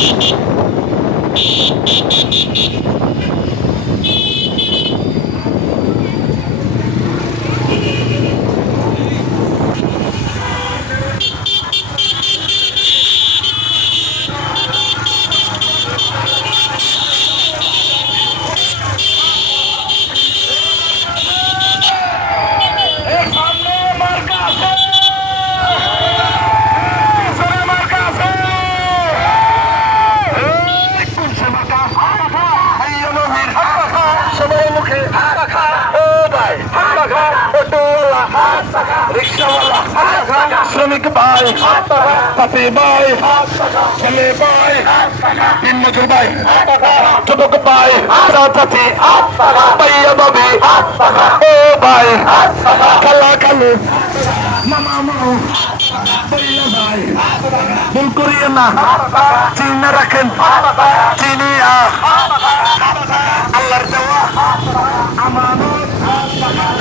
シャシャシャシャシャ。শ্রমিক ভাই চাষি ভাই ছেলে ভাই তিন মজুর ভাই যুবক ভাই চাচি পাইয়া বাবে ও ভাই খালা খালু চিনে রাখেন চিনিয়া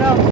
know.